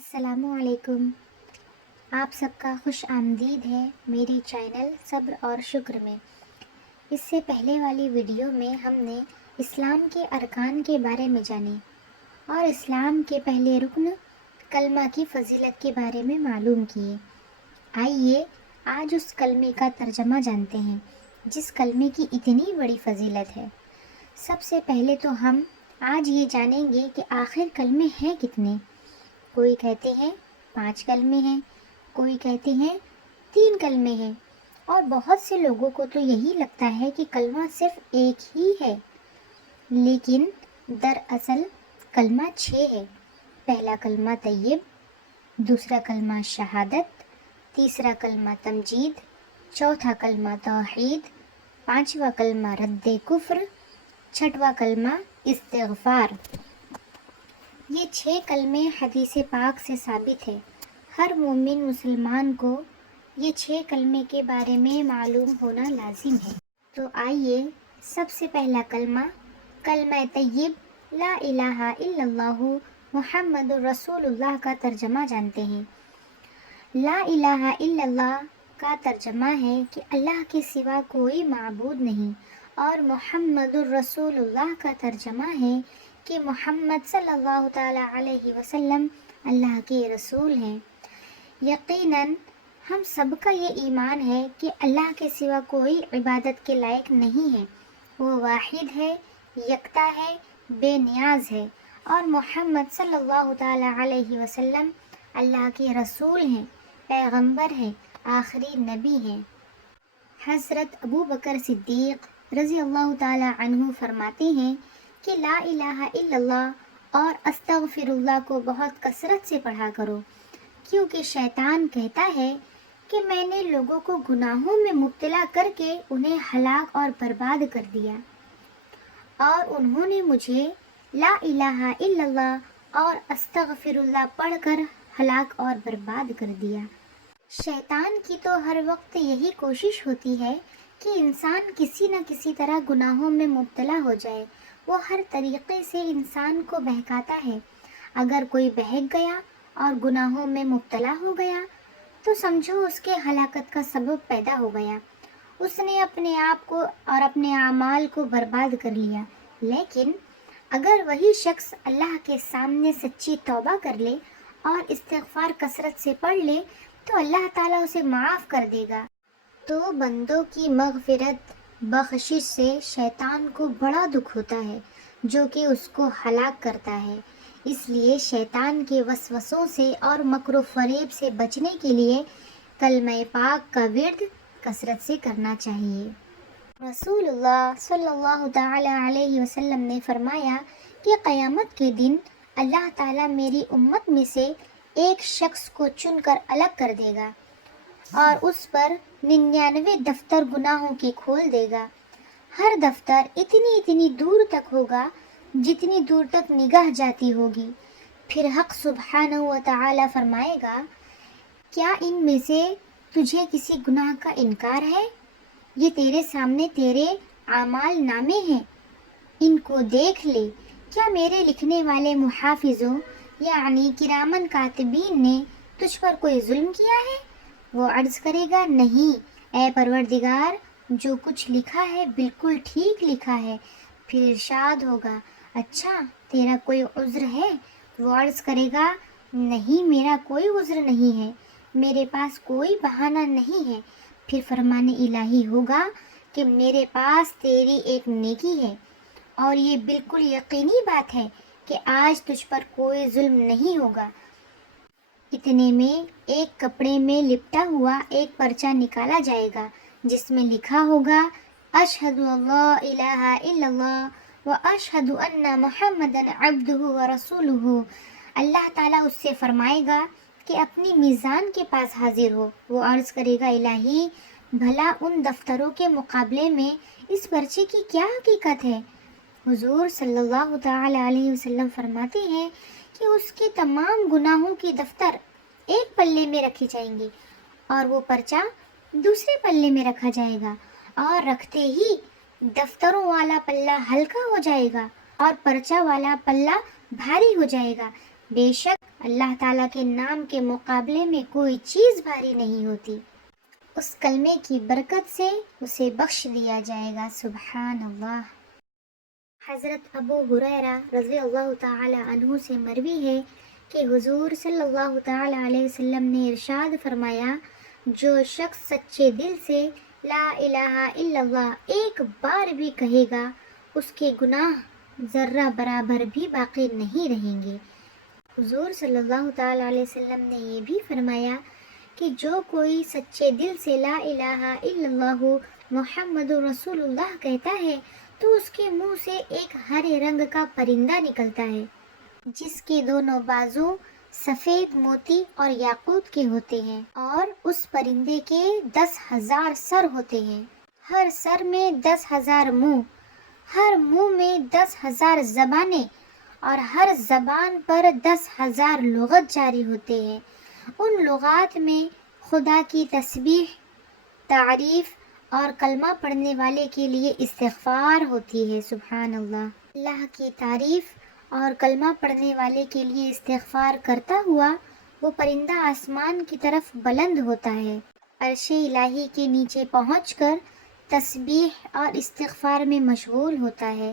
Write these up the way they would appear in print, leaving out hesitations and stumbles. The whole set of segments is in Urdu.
السلام علیکم۔ آپ سب کا خوش آمدید ہے میری چینل صبر اور شکر میں۔ اس سے پہلے والی ویڈیو میں ہم نے اسلام کے ارکان کے بارے میں جانے اور اسلام کے پہلے رکن کلمہ کی فضیلت کے بارے میں معلوم کیے۔ آئیے آج اس کلمے کا ترجمہ جانتے ہیں جس کلمے کی اتنی بڑی فضیلت ہے۔ سب سے پہلے تو ہم آج یہ جانیں گے کہ آخر کلمے ہیں کتنے۔ کوئی کہتے ہیں 5 کلمے ہیں، کوئی کہتے ہیں 3 کلمے ہیں، اور بہت سے لوگوں کو تو یہی لگتا ہے کہ کلمہ صرف ایک ہی ہے، لیکن دراصل کلمہ 6 ہے۔ پہلا کلمہ طیب، دوسرا کلمہ شہادت، تیسرا کلمہ تمجید، چوتھا کلمہ توحید، پانچواں کلمہ رد کفر، چھٹواں کلمہ استغفار۔ یہ 6 کلمے حدیث پاک سے ثابت ہے۔ ہر مومن مسلمان کو یہ 6 کلمے کے بارے میں معلوم ہونا لازم ہے۔ تو آئیے سب سے پہلا کلمہ طیب لا الہ الا اللہ محمد رسول اللہ کا ترجمہ جانتے ہیں۔ لا الہ الا اللہ کا ترجمہ ہے کہ اللہ کے سوا کوئی معبود نہیں، اور محمد الرسول اللہ کا ترجمہ ہے کہ محمد صلی اللہ تعالیٰ علیہ وسلم اللہ کے رسول ہیں۔ یقیناً ہم سب کا یہ ایمان ہے کہ اللہ کے سوا کوئی عبادت کے لائق نہیں ہے، وہ واحد ہے، یکتا ہے، بے نیاز ہے، اور محمد صلی اللہ تعالیٰ علیہ وسلم اللہ کے رسول ہیں، پیغمبر ہیں، آخری نبی ہیں۔ حضرت ابو بکر صدیق رضی اللہ تعالیٰ عنہ فرماتے ہیں کہ لا الہ الا اللہ اور استغفر اللہ کو بہت کثرت سے پڑھا کرو، کیونکہ شیطان کہتا ہے کہ میں نے لوگوں کو گناہوں میں مبتلا کر کے انہیں ہلاک اور برباد کر دیا، اور انہوں نے مجھے لا الہ الا اللہ اور استغفر اللہ پڑھ کر ہلاک اور برباد کر دیا۔ شیطان کی تو ہر وقت یہی کوشش ہوتی ہے کہ انسان کسی نہ کسی طرح گناہوں میں مبتلا ہو جائے۔ وہ ہر طریقے سے انسان کو بہکاتا ہے۔ اگر کوئی بہک گیا اور گناہوں میں مبتلا ہو گیا تو سمجھو اس کے ہلاکت کا سبب پیدا ہو گیا، اس نے اپنے آپ کو اور اپنے اعمال کو برباد کر لیا۔ لیکن اگر وہی شخص اللہ کے سامنے سچی توبہ کر لے اور استغفار کثرت سے پڑھ لے تو اللہ تعالیٰ اسے معاف کر دے گا۔ تو بندوں کی مغفرت بخشش سے شیطان کو بڑا دکھ ہوتا ہے جو کہ اس کو ہلاک کرتا ہے۔ اس لیے شیطان کے وسوسوں سے اور مکر و فریب سے بچنے کے لیے کلمہ پاک کا ورد کثرت سے کرنا چاہیے۔ رسول اللہ صلی اللہ تعالی علیہ وسلم نے فرمایا کہ قیامت کے دن اللہ تعالیٰ میری امت میں سے ایک شخص کو چن کر الگ کر دے گا اور اس پر 99 دفتر گناہوں کے کھول دے گا۔ ہر دفتر اتنی دور تک ہوگا جتنی دور تک نگاہ جاتی ہوگی۔ پھر حق سبحانہ و تعالی فرمائے گا، کیا ان میں سے تجھے کسی گناہ کا انکار ہے؟ یہ تیرے سامنے تیرے اعمال نامے ہیں، ان کو دیکھ لے۔ کیا میرے لکھنے والے محافظوں یعنی کرامن کاتبین نے تجھ پر کوئی ظلم کیا ہے؟ وہ عرض کرے گا، نہیں اے پروردگار، جو کچھ لکھا ہے بالکل ٹھیک لکھا ہے۔ پھر ارشاد ہوگا، اچھا تیرا کوئی عذر ہے؟ وہ عرض کرے گا، نہیں میرا کوئی عذر نہیں ہے، میرے پاس کوئی بہانہ نہیں ہے۔ پھر فرمان الہی ہوگا کہ میرے پاس تیری ایک نیکی ہے، اور یہ بالکل یقینی بات ہے کہ آج تجھ پر کوئی ظلم نہیں ہوگا۔ اتنے میں ایک کپڑے میں لپٹا ہوا ایک پرچہ نکالا جائے گا جس میں لکھا ہوگا، اشہد اللہ الہ الا اللہ و اشہد ان محمدا عبدہ و رسولہ۔ اللہ تعالیٰ اس سے فرمائے گا کہ اپنی میزان کے پاس حاضر ہو۔ وہ عرض کرے گا، الہی بھلا ان دفتروں کے مقابلے میں اس پرچے کی کیا حقیقت ہے؟ حضور صلی اللہ تعالی علیہ وسلم فرماتے ہیں کہ اس کے تمام گناہوں کی دفتر ایک پلے میں رکھی جائیں گے اور وہ پرچہ دوسرے پلے میں رکھا جائے گا، اور رکھتے ہی دفتروں والا پلہ ہلکا ہو جائے گا اور پرچہ والا پلہ بھاری ہو جائے گا۔ بے شک اللہ تعالیٰ کے نام کے مقابلے میں کوئی چیز بھاری نہیں ہوتی، اس کلمے کی برکت سے اسے بخش دیا جائے گا۔ سبحان اللہ۔ حضرت ابو ہریرہ رضی اللہ تعالی عنہ سے مروی ہے کہ حضور صلی اللہ تعالی علیہ وسلم نے ارشاد فرمایا، جو شخص سچے دل سے لا الہ الا اللہ ایک بار بھی کہے گا، اس کے گناہ ذرہ برابر بھی باقی نہیں رہیں گے۔ حضور صلی اللہ تعالی علیہ وسلم نے یہ بھی فرمایا کہ جو کوئی سچے دل سے لا الہ الا اللہ محمد رسول اللہ کہتا ہے تو اس کے منہ سے ایک ہرے رنگ کا پرندہ نکلتا ہے جس کے دونوں بازو سفید موتی اور یاقوت کے ہوتے ہیں، اور اس پرندے کے 10,000 سر ہوتے ہیں، ہر سر میں 10,000 منہ، ہر منہ میں 10,000 زبانیں، اور ہر زبان پر 10,000 لغت جاری ہوتے ہیں۔ ان لغات میں خدا کی تسبیح، تعریف اور کلمہ پڑھنے والے کے لیے استغفار ہوتی ہے۔ سبحان اللہ۔ اللہ کی تعریف اور کلمہ پڑھنے والے کے لیے استغفار کرتا ہوا وہ پرندہ آسمان کی طرف بلند ہوتا ہے، عرش الہی کے نیچے پہنچ کر تسبیح اور استغفار میں مشغول ہوتا ہے۔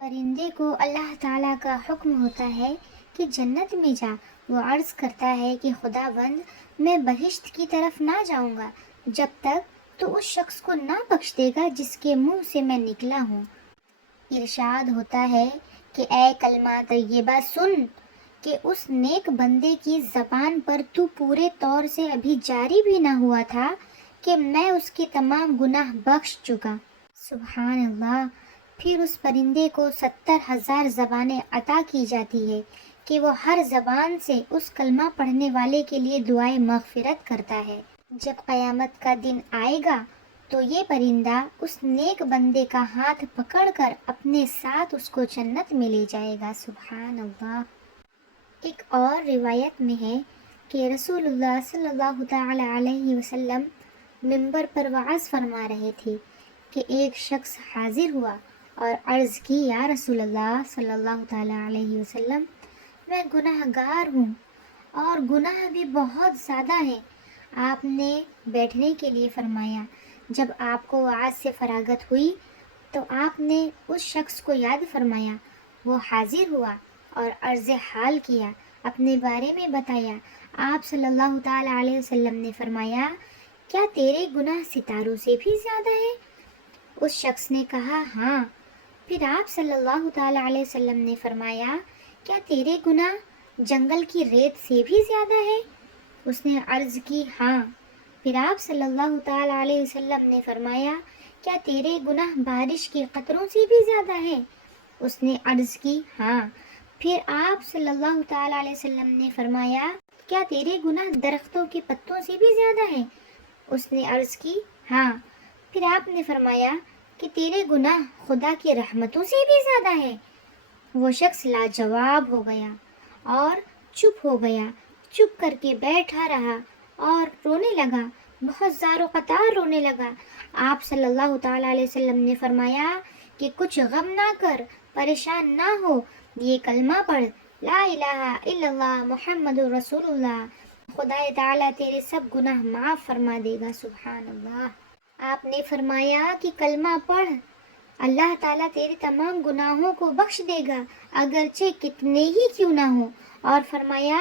پرندے کو اللہ تعالیٰ کا حکم ہوتا ہے کہ جنت میں جا۔ وہ عرض کرتا ہے کہ خدا بند، میں بہشت کی طرف نہ جاؤں گا جب تک تو اس شخص کو نہ بخش دے گا جس کے منہ سے میں نکلا ہوں۔ ارشاد ہوتا ہے کہ اے کلمہ طیبہ سن، کہ اس نیک بندے کی زبان پر تو پورے طور سے ابھی جاری بھی نہ ہوا تھا کہ میں اس کے تمام گناہ بخش چکا۔ سبحان اللہ۔ پھر اس پرندے کو 70,000 زبانیں عطا کی جاتی ہے کہ وہ ہر زبان سے اس کلمہ پڑھنے والے کے لیے دعائے مغفرت کرتا ہے۔ جب قیامت کا دن آئے گا تو یہ پرندہ اس نیک بندے کا ہاتھ پکڑ کر اپنے ساتھ اس کو جنت میں لے جائے گا۔ سبحان اللہ۔ ایک اور روایت میں ہے کہ رسول اللہ صلی اللہ تعالی علیہ وسلم منبر پر وعظ فرما رہے تھے کہ ایک شخص حاضر ہوا اور عرض کی، یا رسول اللہ صلی اللہ تعالی علیہ وسلم، میں گناہ گار ہوں اور گناہ بھی بہت زیادہ ہیں۔ آپ نے بیٹھنے کے لیے فرمایا۔ جب آپ کو وعظ سے فراغت ہوئی تو آپ نے اس شخص کو یاد فرمایا۔ وہ حاضر ہوا اور عرض حال کیا، اپنے بارے میں بتایا۔ آپ صلی اللہ تعالی علیہ وسلم نے فرمایا، کیا تیرے گناہ ستاروں سے بھی زیادہ ہیں؟ اس شخص نے کہا ہاں۔ پھر آپ صلی اللہ تعالی علیہ وسلم نے فرمایا، کیا تیرے گناہ جنگل کی ریت سے بھی زیادہ ہے؟ اس نے عرض کی ہاں۔ پھر آپ صلی اللہ تعالی علیہ وسلم نے فرمایا، کیا تیرے گناہ بارش کے قطروں سے بھی زیادہ ہے؟ اس نے عرض کی ہاں۔ پھر آپ صلی اللہ تعالی علیہ وسلم نے فرمایا، کیا تیرے گناہ درختوں کے پتوں سے بھی زیادہ ہیں؟ اس نے عرض کی ہاں۔ پھر آپ نے فرمایا کہ تیرے گناہ خدا کی رحمتوں سے بھی زیادہ ہیں؟ وہ شخص لاجواب ہو گیا اور چپ ہو گیا، چپ کر کے بیٹھا رہا اور رونے لگا، بہت زار و قطار رونے لگا۔ آپ صلی اللہ تعالی علیہ وسلم نے فرمایا کہ کچھ غم نہ کر، پریشان نہ ہو، یہ کلمہ پڑھ، لا الہ الا اللہ محمد رسول اللہ، خدا تعالیٰ تیرے سب گناہ معاف فرما دے گا۔ سبحان اللہ۔ آپ نے فرمایا کہ کلمہ پڑھ، اللہ تعالیٰ تیرے تمام گناہوں کو بخش دے گا اگرچہ کتنے ہی کیوں نہ ہوں، اور فرمایا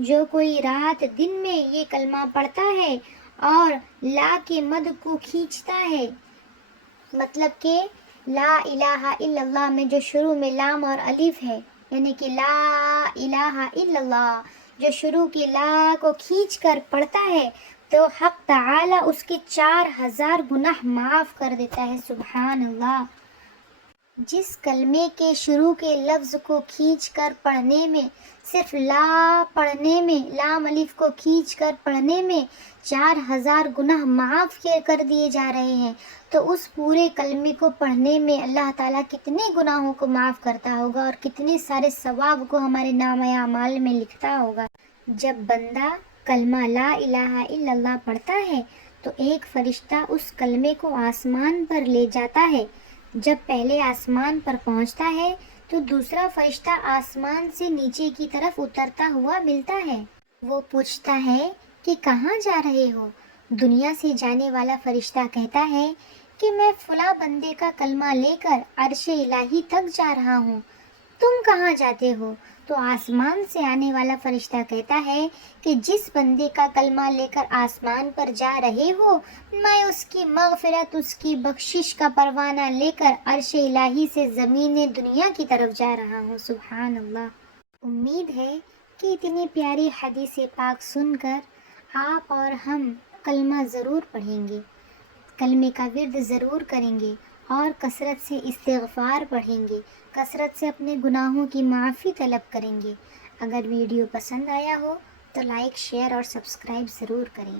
جو کوئی رات دن میں یہ کلمہ پڑھتا ہے اور لا کے مد کو کھینچتا ہے، مطلب کہ لا الہ الا اللہ میں جو شروع میں لام اور الف ہے، یعنی کہ لا الہ الا اللہ، جو شروع کی لا کو کھینچ کر پڑھتا ہے تو حق تعالی اس کے 4,000 گناہ معاف کر دیتا ہے۔ سبحان اللہ۔ جس کلمے کے شروع کے لفظ کو کھینچ کر پڑھنے میں، صرف لا پڑھنے میں، لام الف کو کھینچ کر پڑھنے میں 4,000 گناہ معاف کر دیے جا رہے ہیں، تو اس پورے کلمے کو پڑھنے میں اللہ تعالیٰ کتنے گناہوں کو معاف کرتا ہوگا اور کتنے سارے ثواب کو ہمارے نامہ اعمال میں لکھتا ہوگا۔ جب بندہ کلمہ لا الہ الا اللہ پڑھتا ہے تو ایک فرشتہ اس کلمے کو آسمان پر لے جاتا ہے۔ جب پہلے آسمان پر پہنچتا ہے تو دوسرا فرشتہ آسمان سے نیچے کی طرف اترتا ہوا ملتا ہے۔ وہ پوچھتا ہے کہ کہاں جا رہے ہو؟ دنیا سے جانے والا فرشتہ کہتا ہے کہ میں فلاں بندے کا کلمہ لے کر عرش الہی تک جا رہا ہوں، تم کہاں جاتے ہو؟ تو آسمان سے آنے والا فرشتہ کہتا ہے کہ جس بندے کا کلمہ لے کر آسمان پر جا رہے ہو، میں اس کی مغفرت، اس کی بخشش کا پروانہ لے کر عرش الہی سے زمین دنیا کی طرف جا رہا ہوں۔ سبحان اللہ۔ امید ہے کہ اتنی پیاری حدیث پاک سن کر آپ اور ہم کلمہ ضرور پڑھیں گے، کلمے کا ورد ضرور کریں گے اور کثرت سے استغفار پڑھیں گے، کثرت سے اپنے گناہوں کی معافی طلب کریں گے۔ اگر ویڈیو پسند آیا ہو تو لائک، شیئر اور سبسکرائب ضرور کریں۔